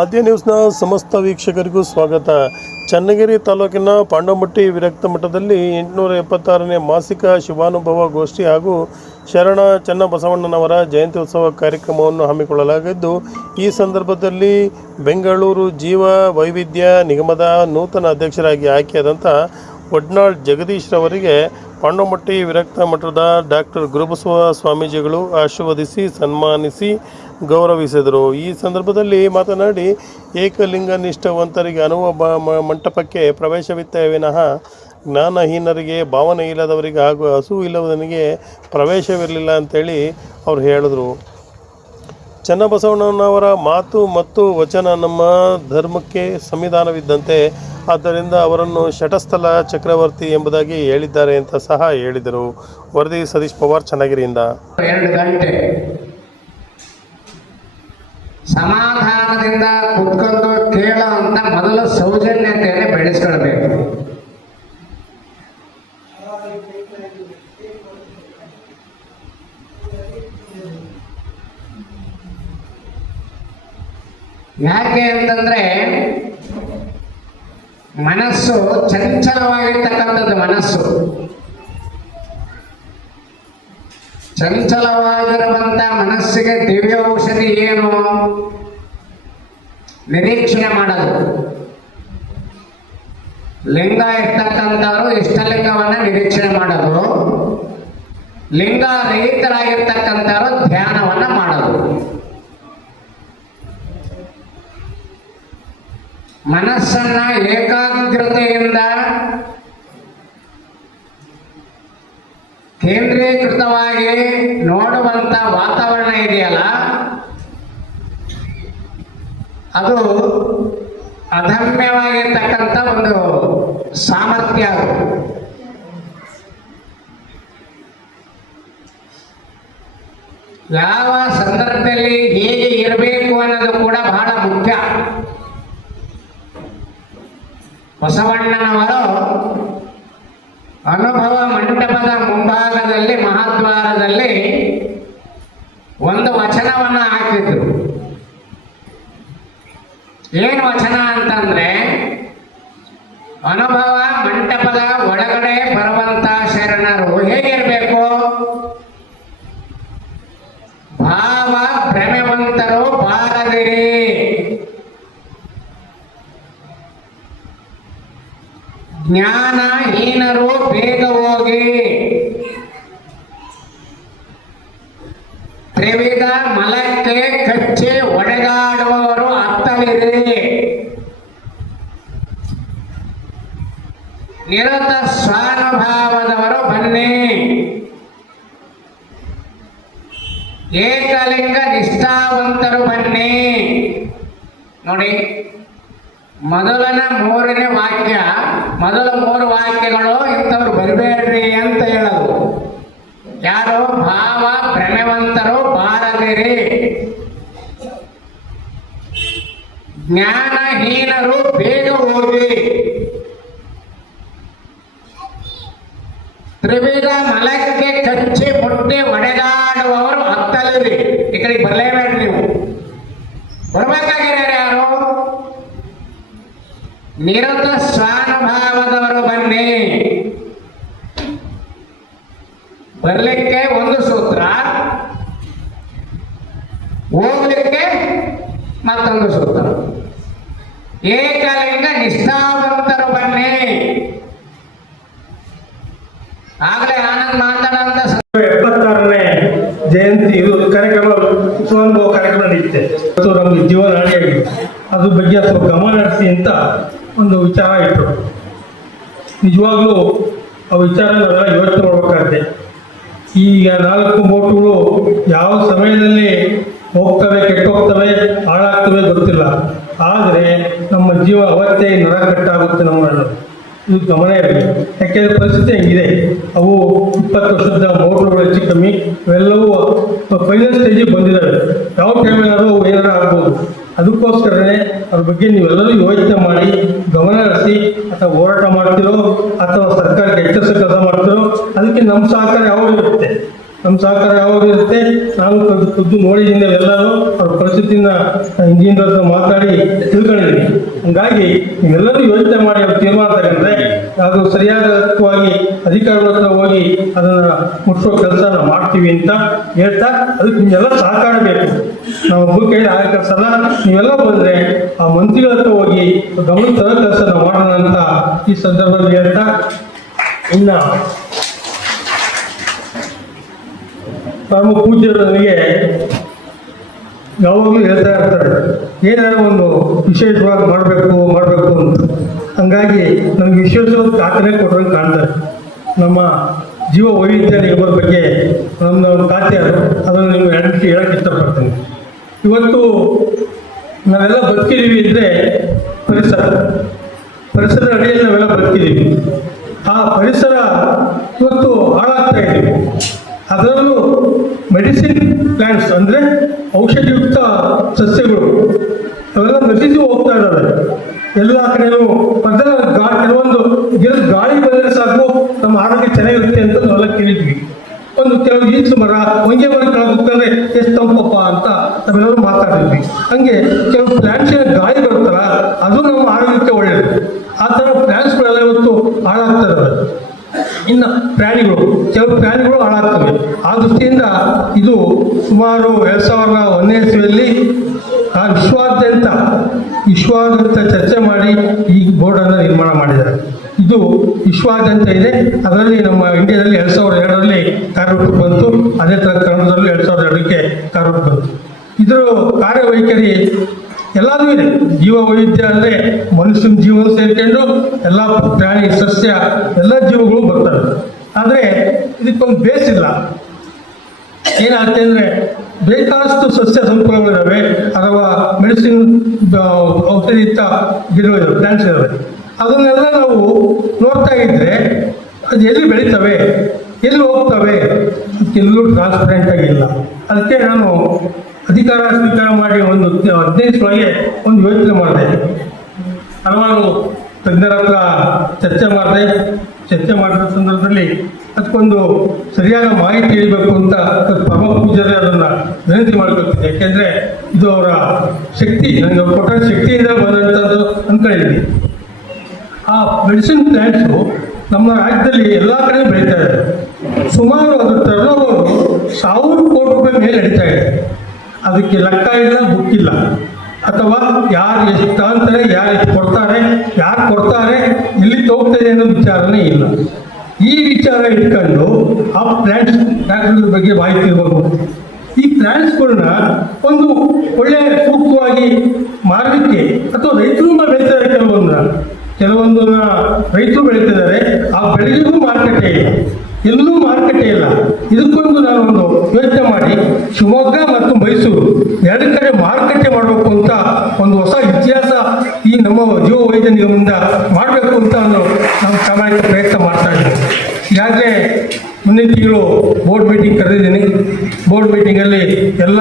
ಆದ್ಯ ನ್ಯೂಸ್ನ ಸಮಸ್ತ ವೀಕ್ಷಕರಿಗೂ ಸ್ವಾಗತ. ಚನ್ನಗಿರಿ ತಾಲೂಕಿನ ಪಾಂಡಮಟ್ಟಿ ವಿರಕ್ತ ಮಠದಲ್ಲಿ ಎಂಟುನೂರ ಎಪ್ಪತ್ತಾರನೇ ಮಾಸಿಕ ಶಿವಾನುಭವ ಗೋಷ್ಠಿ ಹಾಗೂ ಶರಣ ಚನ್ನಬಸವಣ್ಣನವರ ಜಯಂತಿ ಉತ್ಸವ ಕಾರ್ಯಕ್ರಮವನ್ನು ಹಮ್ಮಿಕೊಳ್ಳಲಾಗಿದ್ದು, ಈ ಸಂದರ್ಭದಲ್ಲಿ ಬೆಂಗಳೂರು ಜೀವ ವೈವಿಧ್ಯ ನಿಗಮದ ನೂತನ ಅಧ್ಯಕ್ಷರಾಗಿ ಆಯ್ಕೆಯಾದಂಥ ಒಡ್ನಾಳ್ ಜಗದೀಶ್ ರವರಿಗೆ ವಿರಕ್ತ ಮಠದ ಡಾಕ್ಟರ್ ಗುರುಬಸವ ಸ್ವಾಮೀಜಿಗಳು ಆಶೀರ್ವದಿಸಿ ಸನ್ಮಾನಿಸಿ ಗೌರವಿಸಿದರು. ಈ ಸಂದರ್ಭದಲ್ಲಿ ಮಾತನಾಡಿ, ಏಕಲಿಂಗ ನಿಷ್ಠವಂತರಿಗೆ ಅನುಭವ ಮಂಟಪಕ್ಕೆ ಪ್ರವೇಶವಿತ್ತೇ ವಿನಃ ಜ್ಞಾನಹೀನರಿಗೆ, ಭಾವನೆ ಇಲ್ಲದವರಿಗೆ ಹಾಗೂ ಹಸು ಇಲ್ಲದವನಿಗೆ ಪ್ರವೇಶವಿರಲಿಲ್ಲ ಅಂತೇಳಿ ಅವ್ರು ಹೇಳಿದರು. ಚನ್ನಬಸವಣ್ಣನವರ ಮಾತು ಮತ್ತು ವಚನ ನಮ್ಮ ಧರ್ಮಕ್ಕೆ ಸಂವಿಧಾನವಿದ್ದಂತೆ, ಆದ್ದರಿಂದ ಅವರನ್ನು ಶಟಸ್ಥಲ ಚಕ್ರವರ್ತಿ ಎಂಬುದಾಗಿ ಹೇಳಿದ್ದಾರೆ ಅಂತ ಸಹ ಹೇಳಿದರು. ವರದಿ ಸತೀಶ್ ಪವಾರ್, ಚನ್ನಗಿರಿಯಿಂದ. ಸಮಾಧಾನದಿಂದ ಕುತ್ಕೊಂಡು ಕೇಳೋ ಅಂತ ಮೊದಲು ಸೌಜನ್ಯತೆಯನ್ನು ಬೆಳೆಸ್ಕೊಳ್ಬೇಕು ಯಾಕೆ ಅಂತಂದ್ರೆ ಮನಸ್ಸು ಚಂಚಲವಾಗಿರ್ತಕ್ಕಂಥದ್ದು ಮನಸ್ಸು ಚಂಚಲವಾಗಿರುವಂತ ಮನಸ್ಸಿಗೆ ದಿವ್ಯ ಔಷಧಿ ಏನು? ನಿರೀಕ್ಷಣೆ ಮಾಡೋದು ಲಿಂಗ ಇರ್ತಕ್ಕಂಥವರು ಇಷ್ಟಲಿಂಗವನ್ನ ನಿರೀಕ್ಷಣೆ ಮಾಡೋದು ಲಿಂಗ ರಹಿತರಾಗಿರ್ತಕ್ಕಂಥವರು ಧ್ಯಾನವನ್ನ ಮಾಡೋದು ಮನಸ್ಸನ್ನ ಏಕಾಗ್ರತೆಯಿಂದ ಕೇಂದ್ರೀಕೃತವಾಗಿ ನೋಡುವಂತ ವಾತಾವರಣ ಇದೆಯಲ್ಲ? ಅದು ಅದಮ್ಯವಾಗಿರ್ತಕ್ಕಂಥ ಒಂದು ಸಾಮರ್ಥ್ಯ ಅದು. ಯಾವ ಸಂದರ್ಭದಲ್ಲಿ ಹೇಗೆ ಇರಬೇಕು ಅನ್ನೋದು ಕೂಡ ಬಹಳ ಮುಖ್ಯ. ಬಸವಣ್ಣನವರು ಅನುಭವ ಏನು ವಚನ ಅಂತಂದ್ರೆ, ಅನುಭವ ಮಂಟಪದ ಒಳಗಡೆ ಬರುವಂತ ಶರಣರು ಹೇಗಿರ್ಬೇಕು? ಭಾವ ಭ್ರಮೆವಂತರು ಬಾರದಿರಿ. ಜ್ಞಾನ ಹೀನರು ಬೇಗ ಹೋಗಿ. ತ್ರಿವಿಧ ಮಲಕ್ಕೆ ಕಚ್ಚಿ ಒಡೆದಾಡುವವರು ಅರ್ಥವಿದೆ ನಿರತ ಸ್ವಾನುಭಾವದವರು ಬನ್ನಿ. ಏಕಲಿಂಗ ನಿಷ್ಠಾವಂತರು ಬನ್ನಿ. ನೋಡಿ, ಮೊದಲನ ಮೂರನೇ ವಾಕ್ಯ, ಮೊದಲ ಮೂರು ವಾಕ್ಯಗಳು ಇಂಥವ್ರು ಬರಬೇಡ್ರಿ ಅಂತ ಹೇಳೋದು. ಯಾರು? ಭಾವ ಭ್ರಮೆವಂತರು ಬಾರದಿರಿ. ಜ್ಞಾನಹೀನರು ಬೇಗ ಹೋಗಿ ತ್ರಿವಿಧ ಮಲಕ್ಕೆ ಕಚ್ಚಿ ಮೊಟ್ಟೆ ಒಡೆದಾಡುವವರು ಹತ್ತಲಿರಿ ಈ ಕಡೆ ಬರಲೇಬೇಡ್ರಿ ನೀವು. ಬರ್ಬೇಕಾಗಿದ್ದಾರೆ ಯಾರು? ನಿರತ ಸ್ವಾನುಭಾವದವರು ಬನ್ನಿ. ಬರ್ಲಿಕ್ಕೆ ಒಂದು ಸೂತ್ರ ಹೋಗ್ಲಿಕ್ಕೆ ಮತ್ತೊಂದು ಸೂತ್ರ. ಏಕಲಿಂಗ ನಿಷ್ಠಾವಂತರು ಬನ್ನಿ. ಆಗಲೇ ಆನಂದ್ ಮಾತಾಡಂತ ಎಪ್ಪತ್ತಾರನೇ ಜಯಂತಿ ಕಾರ್ಯಕ್ರಮ ಉತ್ಸವಾನುಭವ ಕಾರ್ಯಕ್ರಮ ನಡೆಯುತ್ತೆ ನಮಗೆ ಜೀವನ ಹಾನಿಯಾಗಿದೆ ಅದ್ರ ಬಗ್ಗೆ ಸ್ವಲ್ಪ ಗಮನ ಹರಿಸಿ ಅಂತ ಒಂದು ವಿಚಾರ ಇಟ್ಟರು ನಿಜವಾಗ್ಲೂ ಆ ವಿಚಾರ ನಾವೆಲ್ಲ ಯೋಚನೆ ಮಾಡಬೇಕಾಗಿದೆ ಈಗ ನಾಲ್ಕು ಬೋಟುಗಳು ಯಾವ ಸಮಯದಲ್ಲಿ ಹೋಗ್ತವೆ, ಕೆಟ್ಟೋಗ್ತವೆ, ಹಾಳಾಗ್ತವೆ ಗೊತ್ತಿಲ್ಲ. ಆದರೆ ನಮ್ಮ ಜೀವ ಅವತ್ತೇ ನರಕಟ್ಟಾಗುತ್ತೆ ನಮ್ಮ ಇದು ಗಮನ ಇರಲಿ. ಯಾಕೆಂದರೆ ಪರಿಸ್ಥಿತಿ ಹೆಂಗಿದೆ. ಅವು ಇಪ್ಪತ್ತು ವರ್ಷದ ಮೋಟ್ರುಗಳು ಹೆಚ್ಚು ಕಮ್ಮಿ, ಇವೆಲ್ಲವೂ ಫೈನಲ್ ಸ್ಟೇಜಿಗೆ ಬಂದಿದ್ದಾವೆ. ಯಾವ ಟೈಮಲ್ಲಾದರೂ ಅವು ಏನಾರು ಆಗ್ಬೋದು. ಅದಕ್ಕೋಸ್ಕರನೇ ಅವ್ರ ಬಗ್ಗೆ ನೀವೆಲ್ಲರೂ ಯೋಚನೆ ಮಾಡಿ, ಗಮನ ಹರಿಸಿ, ಅಥವಾ ಹೋರಾಟ ಮಾಡ್ತಿರೋ, ಅಥವಾ ಸರ್ಕಾರಕ್ಕೆ ಎಚ್ಚರಿಸೋ ಕೆಲಸ ಮಾಡ್ತಿರೋ, ಅದಕ್ಕೆ ನಮ್ಮ ಸಹಕಾರ ಯಾವಾಗ ಇರುತ್ತೆ. ನಮ್ಮ ಸಹಕಾರ ಯಾವಾಗ ಇರುತ್ತೆ. ನಾನು ಖುದ್ದು ನೋಡಿದ್ದೀನಿ ಎಲ್ಲರೂ ಅವ್ರ ಪರಿಸ್ಥಿತಿನ ಇಂಜಿನಿಯರ್ ಹತ್ರ ಮಾತಾಡಿ ತಿಳ್ಕೊಂಡಿದ್ದೀನಿ ಹಂಗಾಗಿ ನೀವೆಲ್ಲರೂ ಯೋಚನೆ ಮಾಡಿ ಅವ್ರು ತೀರ್ಮಾನ ತಗೊಂಡ್ರೆ ಅದು ಸರಿಯಾದವಾಗಿ ಅಧಿಕಾರಿಗಳ ಹತ್ರ ಹೋಗಿ ಅದನ್ನ ಮುಟ್ಟಿಸೋ ಕೆಲಸ ನಾವು ಮಾಡ್ತೀವಿ ಅಂತ ಹೇಳ್ತಾ ಅದಕ್ಕೆ ನಿಮ್ಗೆಲ್ಲ ಸಹಕಾರ ಬೇಕು. ನಾವು ಒಬ್ಬ ಕೈಲಿ ಆಗ ಕೆಲಸ ನೀವೆಲ್ಲ ಬಂದ್ರೆ ಆ ಮಂತ್ರಿಗಳ ಹತ್ರ ಹೋಗಿ ಗಮನ ತರೋ ಕೆಲಸ ನಾವು ಮಾಡೋಣ ಅಂತ ಈ ಸಂದರ್ಭದಲ್ಲಿ ಹೇಳ್ತಾ ಇನ್ನ ಪರಮ ಪೂಜ್ಯರು ನನಗೆ ಯಾವಾಗಲೂ ಹೇಳ್ತಾ ಇರ್ತಾರೆ, ಏನಾದ್ರು ಒಂದು ವಿಶೇಷವಾಗಿ ಮಾಡಬೇಕು ಮಾಡಬೇಕು ಅಂತ. ಹಂಗಾಗಿ ನಮ್ಗೆ ವಿಶೇಷವಾದ ಖಾತೆನೇ ಕೊಟ್ಟಂಗೆ ಕಾಣ್ತಾರೆ. ನಮ್ಮ ಜೀವ ವೈವಿಧ್ಯ ನಿಗಮದ ಬಗ್ಗೆ ನಮ್ಮ ಖಾತೆ ಅದು ಅದನ್ನು ನಿಮ್ಗೆ ಎರಡು ಹೇಳಕ್ಕೆ ಇಷ್ಟಪಡ್ತೇನೆ. ಇವತ್ತು ನಾವೆಲ್ಲ ಬದುಕಿದ್ದೀವಿ ಅಂದರೆ ಪರಿಸರ. ಪರಿಸರದ ಅಡಿಯಲ್ಲಿ ನಾವೆಲ್ಲ ಬದುಕಿದ್ದೀವಿ. ಆ ಪರಿಸರ ಇವತ್ತು ಹಾಳಾಗ್ತಾ ಇದೆ. ಅದರಲ್ಲೂ ಮೆಡಿಸಿನ್ ಪ್ಲಾಂಟ್ಸ್ ಅಂದರೆ ಔಷಧಿಯುಕ್ತ ಸಸ್ಯಗಳು. ಅವೆಲ್ಲ ನಶಿಸಿ ಹೋಗ್ತಾ ಇದ್ದಾವೆ. ಎಲ್ಲ ಕಡೆಯೂ ಅದರ ಗಾ, ಕೆಲವೊಂದು ಗಿಡದ ಗಾಳಿ ಬಂದರೆ ಸಾಕು, ನಮ್ಮ ಆರೋಗ್ಯ ಚೆನ್ನಾಗಿರುತ್ತೆ ಅಂತ ನಾವೆಲ್ಲ ಕೇಳಿದ್ವಿ. ಒಂದು ಕೆಲವು ಈಚು ಮರ, ಹೊಂಗೆ ಮರ ಕೆಳಗೆ ಎಷ್ಟು ತಂಪಪ್ಪ ಅಂತ ನಾವೆಲ್ಲರೂ ಮಾತಾಡಿದ್ವಿ. ಹಂಗೆ ಕೆಲವು ಪ್ಲಾಂಟ್ಸಿನ ಗಾಳಿ ಬರುತ್ತಲ್ಲ ಅದು ನಮ್ಮ ಆರೋಗ್ಯಕ್ಕೆ ಒಳ್ಳೆಯದು ಆ ಥರ ಪ್ಲಾಂಟ್ಸ್ಗಳೆಲ್ಲ ಇವತ್ತು ಹಾಳಾಗ್ತಾ ಇದ್ದಾವೆ ಇನ್ನು ಪ್ರಾಣಿಗಳು, ಕೆಲವು ಪ್ರಾಣಿಗಳು ಹಾಳಾಗ್ತವೆ. ಆ ದೃಷ್ಟಿಯಿಂದ ಇದು ಸುಮಾರು ಎರಡು ಸಾವಿರದ ಒಂದನೇ ಇಸ್ವಿಯಲ್ಲಿ ಆ ವಿಶ್ವಾದ್ಯಂತ ವಿಶ್ವಾದ್ಯಂತ ಚರ್ಚೆ ಮಾಡಿ ಈ ಬೋರ್ಡನ್ನು ನಿರ್ಮಾಣ ಮಾಡಿದ್ದಾರೆ. ಇದು ವಿಶ್ವಾದ್ಯಂತ ಇದೆ. ಅದರಲ್ಲಿ ನಮ್ಮ ಇಂಡಿಯಾದಲ್ಲಿ ಎರಡು ಸಾವಿರದ ಎರಡರಲ್ಲಿ ಕಾರ್ಯರೂಪ ಬಂತು. ಅದೇ ಥರ ಕನ್ನಡದಲ್ಲೂ ಎರಡು ಸಾವಿರದ ಎರಡಕ್ಕೆ ಕಾರ್ಯರೂಪ ಬಂತು. ಇದರ ಕಾರ್ಯವೈಖರಿ ಎಲ್ಲದೂ ಇದೆ. ಜೀವ ವೈವಿಧ್ಯ ಅಂದರೆ ಮನುಷ್ಯನ ಜೀವನ ಸೇರ್ಕೊಂಡು ಎಲ್ಲ ಪ್ರಾಣಿ, ಸಸ್ಯ, ಎಲ್ಲ ಜೀವಗಳು ಬರ್ತವೆ. ಆದರೆ ಇದಕ್ಕೊಂದು ಬೇಸ್ ಇಲ್ಲ. ಏನಾಗುತ್ತೆ ಅಂದರೆ ಬೇಕಾದಷ್ಟು ಸಸ್ಯ ಸಂಕುಲಗಳಿದ್ದಾವೆ ಅಥವಾ ಮೆಡಿಸಿನ್ ಔಷಧಿಯುಕ್ತ ಗಿಡಗಳಿದ್ದಾವೆ ಪ್ಲಾಂಟ್ಸ್ ಇದ್ದಾವೆ ಅದನ್ನೆಲ್ಲ ನಾವು ನೋಡ್ತಾ ಇದ್ದರೆ ಅದು ಎಲ್ಲಿ ಬೆಳೀತವೆ? ಎಲ್ಲಿ ಹೋಗ್ತವೆ? ಅದಕ್ಕೆಲ್ಲೂ ಟ್ರಾನ್ಸ್ಪರೆಂಟ್ ಆಗಿಲ್ಲ ಅದಕ್ಕೆ ನಾನು ಅಧಿಕಾರ ಸ್ವೀಕಾರ ಮಾಡಿ ಒಂದು ಹದಿನೈದು ಒಳಗೆ ಒಂದು ಯೋಚನೆ ಮಾಡಿದೆ. ಹಲವಾರು ತಜ್ಞರ ಹತ್ರ ಚರ್ಚೆ ಮಾಡಿದೆ. ಚರ್ಚೆ ಮಾಡಿದ ಸಂದರ್ಭದಲ್ಲಿ ಅದಕ್ಕೊಂದು ಸರಿಯಾದ ಮಾಹಿತಿ ಹೇಳಬೇಕು ಅಂತ ಪರಮ ಪೂಜಾರಿ ಅದನ್ನು ವಿನಂತಿ ಮಾಡ್ಕೊಳ್ತೀನಿ. ಯಾಕೆಂದರೆ ಇದು ಅವರ ಶಕ್ತಿ ನನಗೆ ಕೊಟ್ಟ ಶಕ್ತಿಯಿಂದ ಬಂದಂಥದ್ದು ಅಂದ್ಕೊಂಡಿದ್ದೀನಿ ಆ ಮೆಡಿಸಿನ್ ಪ್ಲ್ಯಾಂಟ್ಸು ನಮ್ಮ ರಾಜ್ಯದಲ್ಲಿ ಎಲ್ಲ ಕಡೆ ಬೆಳೀತಾ ಇದೆ. ಸುಮಾರು ಅದರ ತರಲು ಸಾವಿರ ಕೋಟಿ ರೂಪಾಯಿ ಮೇಲೆ ನಡೀತಾ ಇದೆ. ಅದಕ್ಕೆ ಲೆಕ್ಕ ಇಲ್ಲ ಇಲ್ಲ ಅಥವಾ ಯಾರು ಎಷ್ಟು ತಗೊಂತಾರೆ ಯಾರು ಎಷ್ಟು ಕೊಡ್ತಾರೆ, ಯಾರು ಕೊಡ್ತಾರೆ ಇಲ್ಲಿ ತೋಗ್ತದೆ ಅನ್ನೋ ವಿಚಾರನೇ ಇಲ್ಲ. ಈ ವಿಚಾರ ಇಟ್ಕೊಂಡು ಆ ಪ್ಲಾಂಟ್ಸ್ ಡಾಕ್ಟರ್ ಬಗ್ಗೆ ಮಾಹಿತಿ ಇರಬೇಕು. ಈ ಪ್ಲಾಂಟ್ಸ್ಗಳನ್ನ ಒಂದು ಒಳ್ಳೆ ಸೂಕ್ತವಾಗಿ ಮಾರಲಿಕ್ಕೆ ಅಥವಾ ರೈತರು ಬೆಳೀತಾರೆ ಕೆಲವೊಂದನ್ನ. ಕೆಲವೊಂದನ್ನ ರೈತರು ಬೆಳೀತಿದ್ದಾರೆ, ಆ ಬೆಳೆಗೂ ಮಾರುಕಟ್ಟೆ ಎಲ್ಲೂ ಮಾರುಕಟ್ಟೆ ಇಲ್ಲ. ಇದಕ್ಕೊಂದು ನಾನು ಒಂದು ಯೋಚನೆ ಮಾಡಿ. ಶಿವಮೊಗ್ಗ ಮತ್ತು ಮೈಸೂರು ಎರಡು ಕಡೆ ಮಾರುಕಟ್ಟೆ ಮಾಡಬೇಕು ಅಂತ ಒಂದು ಹೊಸ ಇತಿಹಾಸ ಈ ನಮ್ಮ ಜೀವ ವೈದ್ಯ ನಿಗಮದಿಂದ ಮಾಡಬೇಕು ಅಂತ ಒಂದು ನಾವು ಪ್ರಾಮಾಣಿಕ ಪ್ರಯತ್ನ ಮಾಡ್ತಾ ಇದ್ದೀವಿ ಈಗಾಗಲೇ ಮುಂದಿನ ತಿಂಗಳು ಬೋರ್ಡ್ ಮೀಟಿಂಗ್ ಕರೆದಿದ್ದೀನಿ. ಬೋರ್ಡ್ ಮೀಟಿಂಗಲ್ಲಿ ಎಲ್ಲ